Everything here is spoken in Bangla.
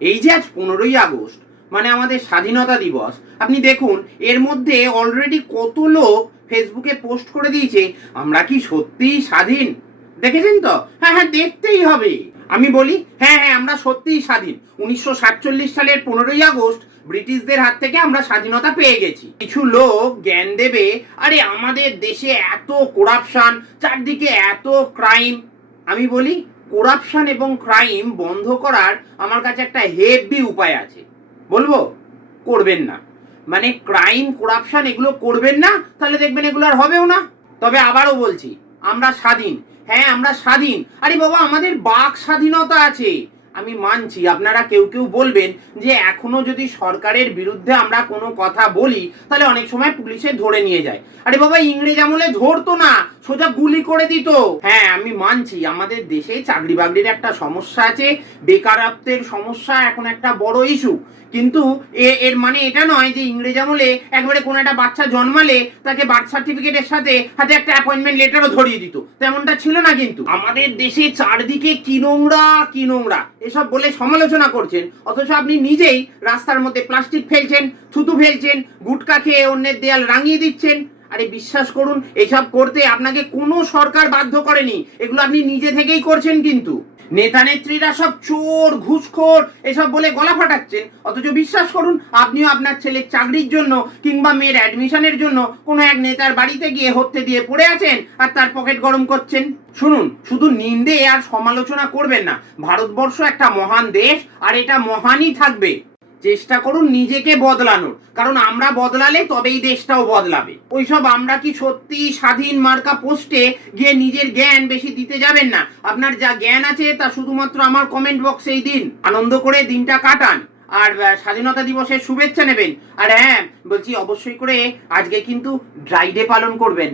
এই যে আজ 15ই আগস্ট, মানে আমাদের স্বাধীনতা দিবস, আপনি দেখুন এর মধ্যে অলরেডি কত লোক ফেসবুকে পোস্ট করে দিয়েছে আমরা কি সত্যিই স্বাধীন। দেখেছেন তো? হ্যাঁ হ্যাঁ, দেখতেই হবে। আমি বলি হ্যাঁ হ্যাঁ, আমরা সত্যিই স্বাধীন। 1947 সালের 15ই আগস্ট ব্রিটিশদের হাত থেকে আমরা স্বাধীনতা পেয়ে গেছি। কিছু লোক জ্ঞান দেবে আরে আমাদের দেশে এত করাপশন, চারদিকে এত ক্রাইম। আমি বলি করাপশন এবং ক্রাইম বন্ধ করার আমার কাছে একটা হেভি উপায় আছে। বলবো? করবেন না। মানে ক্রাইম করাপশন এগুলো করবেন না, তাহলে দেখবেন এগুলো আর হবেও না। তবে আবারও বলছি, আমরা স্বাধীন। হ্যাঁ আমরা স্বাধীন। আরে বাবা, আমাদের বাক স্বাধীনতা আছে। আমি মানছি আপনারা কেউ কেউ বলবেন যে এখনো যদি সরকারের বিরুদ্ধে আমরা কোনো কথা বলি তাহলে অনেক সময় পুলিশে ধরে নিয়ে যায়। আরে বাবা, ইংরেজ আমলে ধরতো না, সোজা গুলি করে দিত। হ্যাঁ আমি মানছি আমাদের দেশে চাকরি বাকরির একটা সমস্যা আছে, বেকারত্বের সমস্যা এখন একটা বড় ইস্যু। কিন্তু এর মানে এটা নয় যে ইংরেজ আমলে একবারে কোনো একটা বাচ্চা জন্মালে তাকে বার্থ সার্টিফিকেটের সাথে হাতে একটা অ্যাপয়েন্টমেন্ট লেটারও ধরিয়ে দিত, তেমনটা ছিল না। কিন্তু আমাদের দেশে চারদিকে কি নোংরা কি নোংরা এসব বলে সমালোচনা করছেন, অথচ আপনি নিজেই রাস্তার মধ্যে প্লাস্টিক ফেলছেন, থুতু ফেলছেন, গুটকা খেয়ে অন্যের দেয়াল রাঙিয়ে দিচ্ছেন। আরে বিশ্বাস করুন, এসব করতে আপনাকে কোনো সরকার বাধ্য করেনি, এগুলো আপনি নিজে থেকেই করছেন। কিন্তু নেতা নেত্রীরা সব চোর ঘুষখোর এসব বলে গলা ফাটাচ্ছেন, অথচ বিশ্বাস করুন আপনিও আপনার ছেলের চাকরির জন্য কিংবা মেয়ের অ্যাডমিশনের জন্য কোনো এক নেতার বাড়িতে গিয়ে হত্যে দিয়ে পড়ে আছেন আর তার পকেট গরম করছেন। শুনুন, শুধু নিন্দে আর সমালোচনা করবেন না। ভারতবর্ষ একটা মহান দেশ, আর এটা মহানই থাকবে। চেষ্টা করুন নিজেকে বদলানোর, কারণ আমরা বদলালে তবেই দেশটাও বদলাবে। ওইসব আমরা কি সত্যি স্বাধীন মার্কা পোস্টে গিয়ে নিজের জ্ঞান বেশি দিতে যাবেন না। আপনার যা জ্ঞান আছে তা শুধুমাত্র আমার কমেন্ট বক্সেই দিন, আনন্দ করে দিনটা কাটান আর স্বাধীনতা দিবসের শুভেচ্ছা নেবেন। আর হ্যাঁ বলছি, অবশ্যই করে আজকে কিন্তু ড্রাই ডে পালন করবেন।